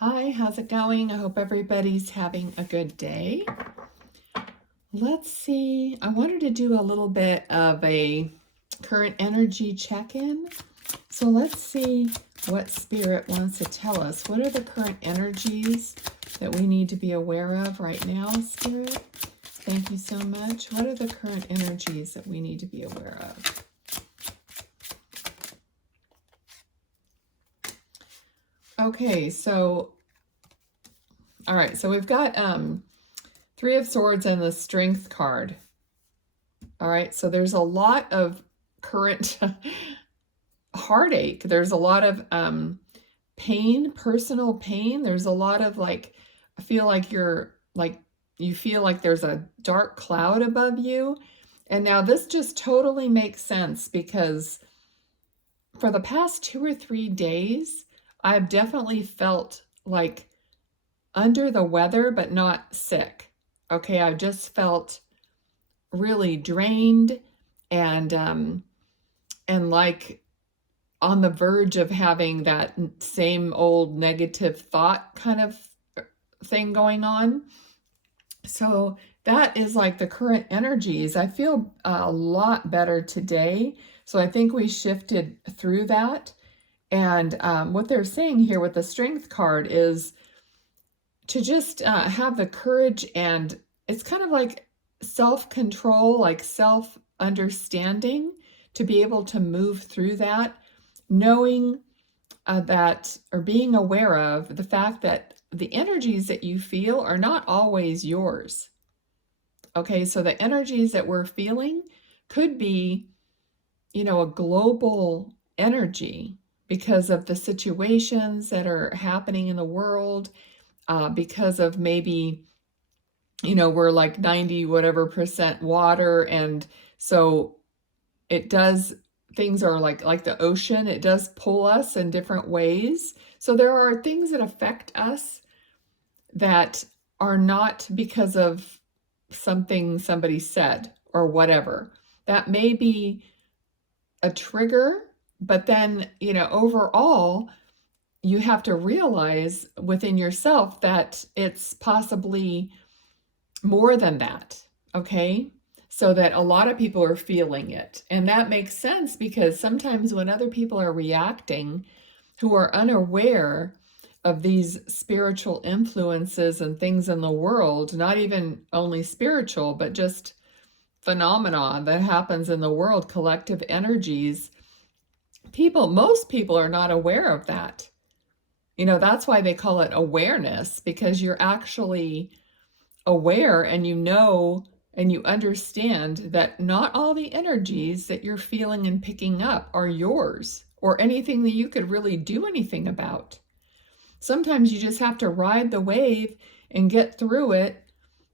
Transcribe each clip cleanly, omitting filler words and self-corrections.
Hi, how's it going? I hope everybody's having a good day. Let's see. I wanted to do a little bit of a current energy check-in. So let's see what Spirit wants to tell us. What are the current energies that we need to be aware of right now, Spirit? Thank you so much. What are the current energies that we need to be aware of? Okay, so, all right, so we've got Three of Swords and the Strength card. All right, so there's a lot of current heartache. There's a lot of pain, personal pain. There's a lot of I feel like you feel like there's a dark cloud above you. And now this just totally makes sense because for the past 2 or 3 days, I've definitely felt like under the weather, but not sick. Okay, I've just felt really drained and like on the verge of having that same old negative thought kind of thing going on. So that is like the current energies. I feel a lot better today. So I think we shifted through that. And what they're saying here with the Strength card is to just have the courage, and it's kind of like self-control, like self-understanding, to be able to move through that, knowing that, or being aware of the fact that the energies that you feel are not always yours. Okay, so the energies that we're feeling could be, a global energy because of the situations that are happening in the world, because of maybe, we're like 90 whatever percent water. And so things are like the ocean, it does pull us in different ways. So there are things that affect us that are not because of something somebody said or whatever. That may be a trigger, but then, overall, you have to realize within yourself that it's possibly more than that, okay? So that a lot of people are feeling it. And that makes sense because sometimes when other people are reacting who are unaware of these spiritual influences and things in the world, not even only spiritual, but just phenomena that happens in the world, collective energies, most people are not aware of that. That's why they call it awareness, because you're actually aware and and you understand that not all the energies that you're feeling and picking up are yours or anything that you could really do anything about. Sometimes you just have to ride the wave and get through it.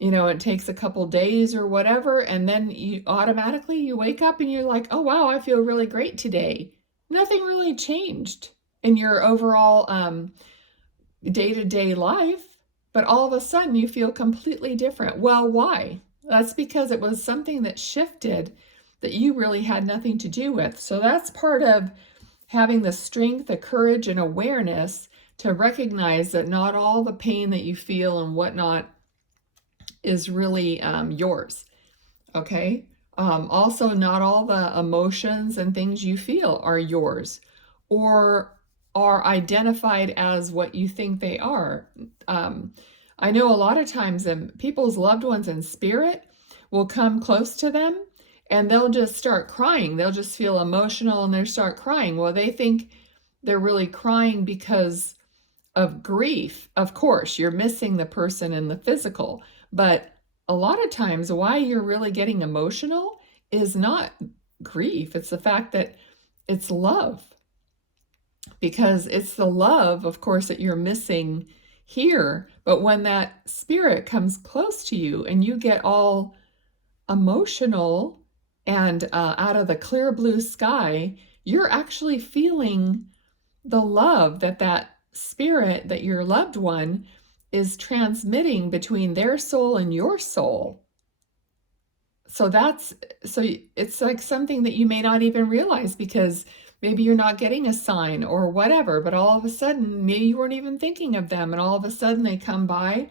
It takes a couple days or whatever, and then you wake up and you're like, oh wow, I feel really great today. Nothing really changed in your overall day-to-day life, but all of a sudden you feel completely different. Well, why? That's because it was something that shifted that you really had nothing to do with. So that's part of having the strength, the courage, and awareness to recognize that not all the pain that you feel and whatnot is really yours. Okay? Also, not all the emotions and things you feel are yours or are identified as what you think they are. I know a lot of times people's loved ones in spirit will come close to them and they'll just start crying. They'll just feel emotional and they'll start crying. Well, they think they're really crying because of grief. Of course, you're missing the person in the physical, but a lot of times why you're really getting emotional is not grief. It's the fact that it's love. Because it's the love, of course, that you're missing here. But when that spirit comes close to you and you get all emotional and out of the clear blue sky, you're actually feeling the love that spirit, that your loved one is transmitting between their soul and your soul. So it's like something that you may not even realize, because maybe you're not getting a sign or whatever, but all of a sudden, maybe you weren't even thinking of them and all of a sudden they come by.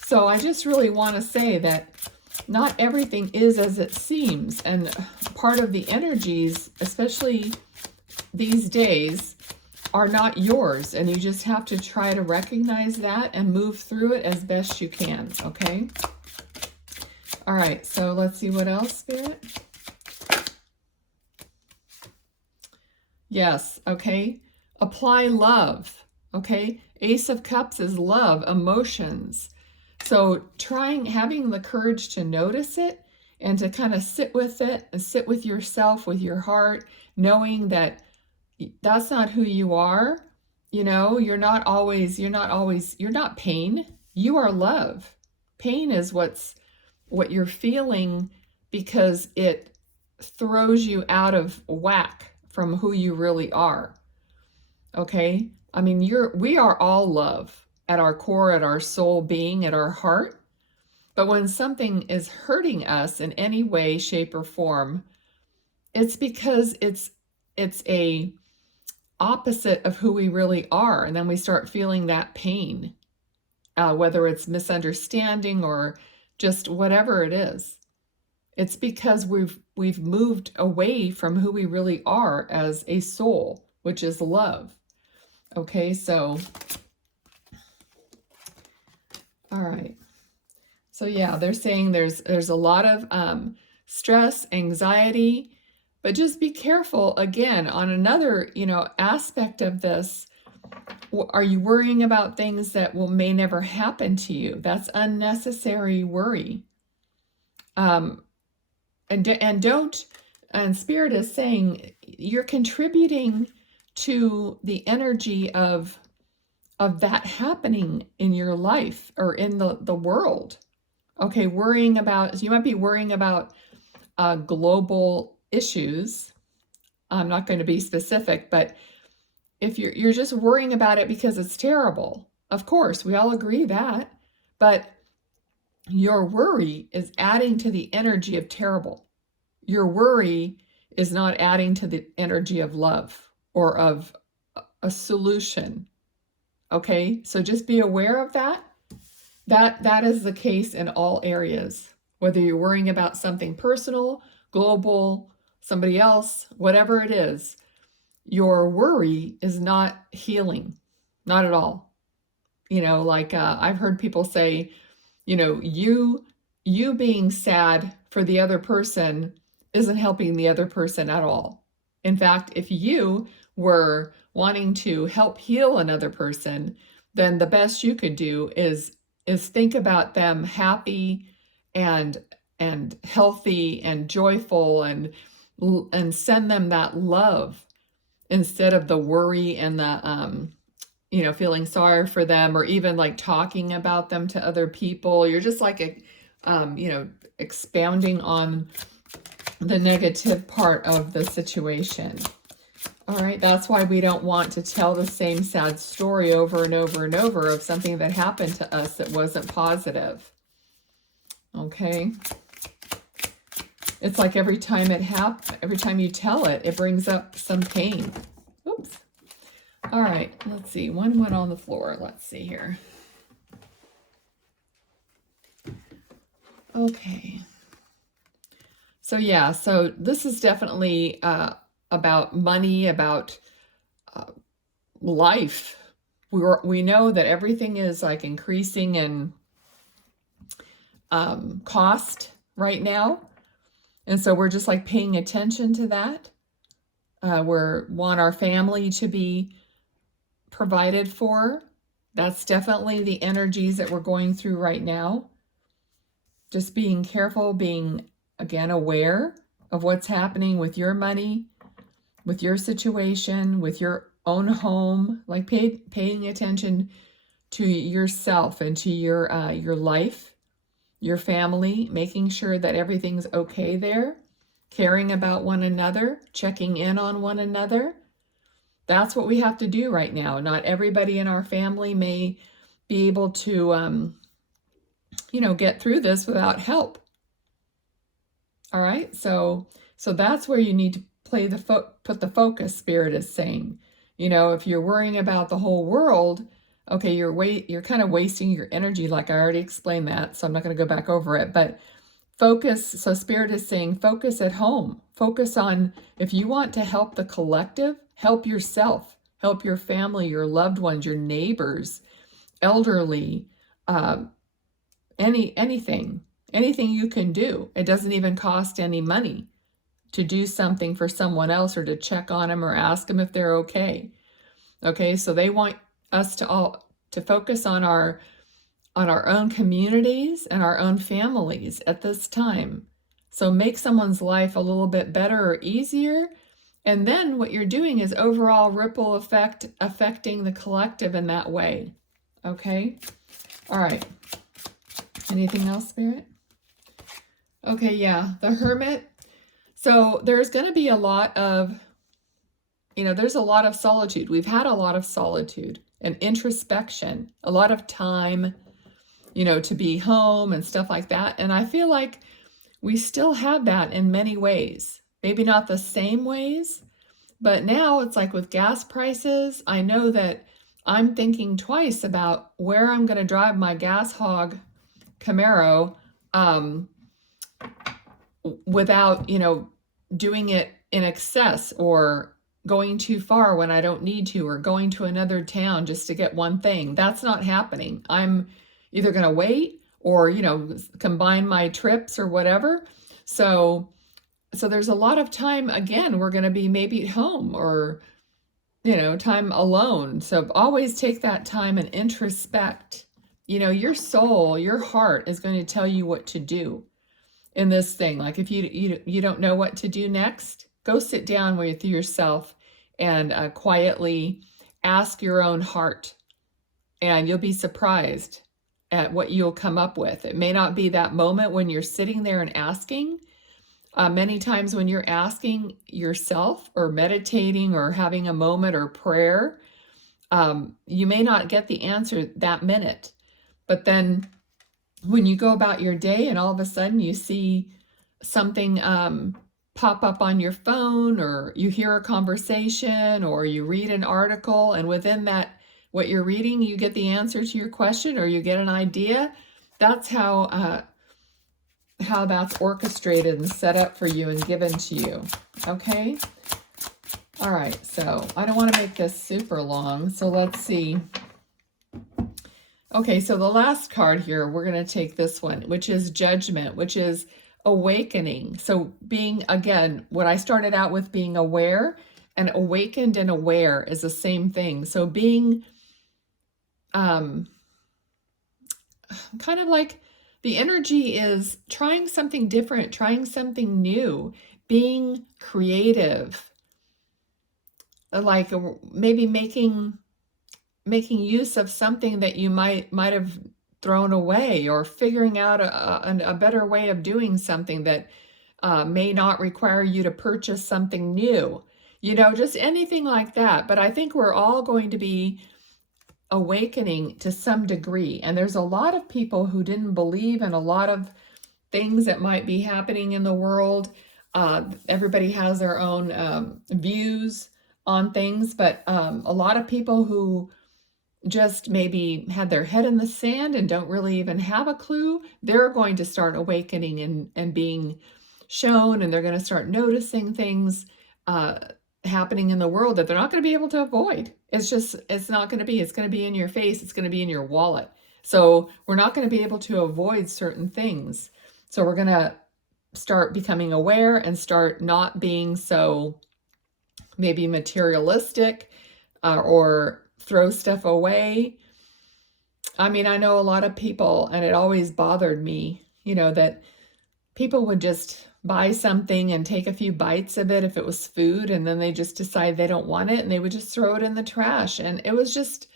So I just really want to say that not everything is as it seems. And part of the energies, especially these days, are not yours. And you just have to try to recognize that and move through it as best you can. Okay? All right. So let's see what else, Spirit. Yes. Okay. Apply love. Okay. Ace of Cups is love, emotions. So having the courage to notice it and to kind of sit with it and sit with yourself, with your heart, knowing that that's not who you are. You know, you're not pain. You are love. Pain is what you're feeling because it throws you out of whack from who you really are. Okay? I mean, we are all love at our core, at our soul being, at our heart. But when something is hurting us in any way, shape, or form, it's because it's a opposite of who we really are. And then we start feeling that pain, whether it's misunderstanding or just whatever it is. It's because we've moved away from who we really are as a soul, which is love. Okay, so, all right. So yeah, they're saying there's a lot of stress, anxiety, but just be careful again on another, aspect of this. Are you worrying about things that may never happen to you? That's unnecessary worry. And Spirit is saying you're contributing to the energy of that happening in your life or in the world. Okay, you might be worrying about global issues. I'm not going to be specific, but if you're just worrying about it because it's terrible, of course, we all agree that, but your worry is adding to the energy of terrible. Your worry is not adding to the energy of love or of a solution. Okay, so just be aware of that. That is the case in all areas, whether you're worrying about something personal, global, somebody else, whatever it is, your worry is not healing, not at all. I've heard people say, you being sad for the other person isn't helping the other person at all. In fact, if you were wanting to help heal another person, then the best you could do is think about them happy and healthy and joyful and send them that love instead of the worry and the feeling sorry for them or even like talking about them to other people. You're just like expounding on the negative part of the situation. All right, that's why we don't want to tell the same sad story over and over and over of something that happened to us that wasn't positive. Okay? It's like every time you tell it, it brings up some pain. Oops. All right, let's see. One went on the floor. Let's see here. Okay. So yeah, so this is definitely about money, about life. We know that everything is like increasing in cost right now. And so we're just like paying attention to that. We want our family to be provided for. That's definitely the energies that we're going through right now. Just being careful, being, again, aware of what's happening with your money, with your situation, with your own home, like paying attention to yourself and to your life, your family, making sure that everything's okay there, caring about one another, checking in on one another. That's what we have to do right now. Not everybody in our family may be able to, get through this without help. All right, so that's where you need put the focus, Spirit is saying. You know, if you're worrying about the whole world, okay, you're kind of wasting your energy, like I already explained that, so I'm not going to go back over it, but focus. So Spirit is saying focus at home. Focus on, if you want to help the collective, help yourself, help your family, your loved ones, your neighbors, elderly, anything you can do. It doesn't even cost any money to do something for someone else, or to check on them or ask them if they're okay. Okay, so they want us to focus on our own communities and our own families at this time. So make someone's life a little bit better or easier. And then what you're doing is overall ripple effect, affecting the collective in that way. Okay? All right. Anything else, Spirit? Okay, yeah. The Hermit. So there's going to be a lot of, there's a lot of solitude. We've had a lot of solitude and introspection, a lot of time, to be home and stuff like that. And I feel like we still have that in many ways. Maybe not the same ways, but now it's like with gas prices, I know that I'm thinking twice about where I'm going to drive my gas hog Camaro without, doing it in excess, or going too far when I don't need to, or going to another town just to get one thing. That's not happening. I'm either going to wait or, combine my trips or whatever. So there's a lot of time, again, we're going to be maybe at home, or, time alone. So always take that time and introspect. Your soul, your heart is going to tell you what to do in this thing. Like if you don't know what to do next, go sit down with yourself and quietly ask your own heart, and you'll be surprised at what you'll come up with. It may not be that moment when you're sitting there and asking. Many times when you're asking yourself, or meditating, or having a moment or prayer, you may not get the answer that minute. But then when you go about your day and all of a sudden you see something pop up on your phone, or you hear a conversation, or you read an article, and within that, what you're reading, you get the answer to your question, or you get an idea. That's how that's orchestrated and set up for you and given to you. Okay? All right, so I don't want to make this super long, so let's see. Okay, so the last card here, we're going to take this one, which is Judgment, which is awakening. So being, again, what I started out with, being aware, and awakened and aware is the same thing. So being kind of like, the energy is trying something different, trying something new, being creative, like maybe making use of something that you might have thrown away, or figuring out a better way of doing something that may not require you to purchase something new, just anything like that. But I think we're all going to be awakening to some degree. And there's a lot of people who didn't believe in a lot of things that might be happening in the world. Everybody has their own views on things, but a lot of people who just maybe had their head in the sand and don't really even have a clue, they're going to start awakening and being shown, and they're going to start noticing things happening in the world that they're not going to be able to avoid. It's not going to be, it's going to be in your face. It's going to be in your wallet. So we're not going to be able to avoid certain things. So we're going to start becoming aware and start not being so maybe materialistic or throw stuff away. I mean, I know a lot of people, and it always bothered me, that people would just buy something and take a few bites of it if it was food, and then they just decide they don't want it, and they would just throw it in the trash. And it was just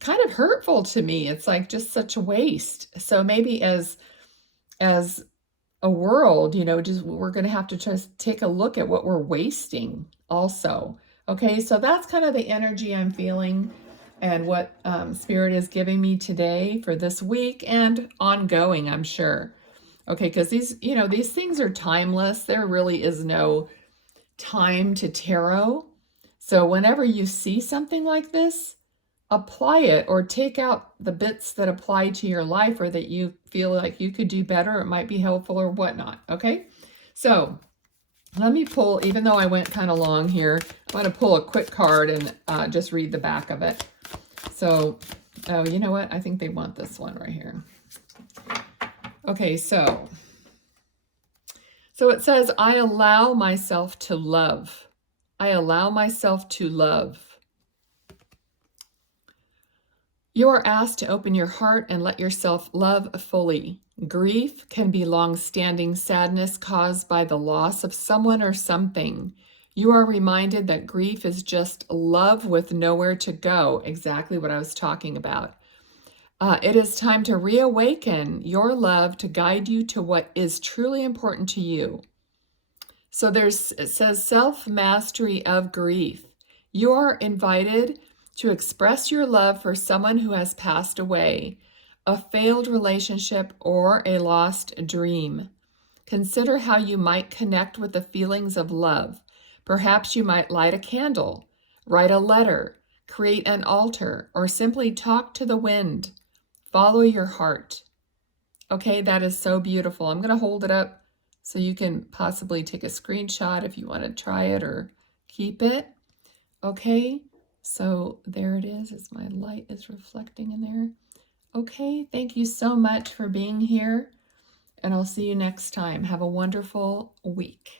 kind of hurtful to me. It's like just such a waste. So maybe as a world, just we're going to have to just take a look at what we're wasting also. Okay, so that's kind of the energy I'm feeling, and what Spirit is giving me today for this week and ongoing, I'm sure. Okay, because these things are timeless. There really is no time to tarot. So whenever you see something like this, apply it or take out the bits that apply to your life or that you feel like you could do better, it might be helpful or whatnot, okay? So let me pull, even though I went kind of long here, I'm going to pull a quick card and just read the back of it. So, oh, you know what? I think they want this one right here. Okay, so it says, I allow myself to love. I allow myself to love. You are asked to open your heart and let yourself love fully. Grief can be long-standing sadness caused by the loss of someone or something. You are reminded that grief is just love with nowhere to go, exactly what I was talking about. It is time to reawaken your love to guide you to what is truly important to you. So it says self-mastery of grief. You are invited to express your love for someone who has passed away, a failed relationship, or a lost dream. Consider how you might connect with the feelings of love. Perhaps you might light a candle, write a letter, create an altar, or simply talk to the wind. Follow your heart. Okay, that is so beautiful. I'm going to hold it up so you can possibly take a screenshot if you want to try it or keep it. Okay, so there it is as my light is reflecting in there. Okay, thank you so much for being here, and I'll see you next time. Have a wonderful week.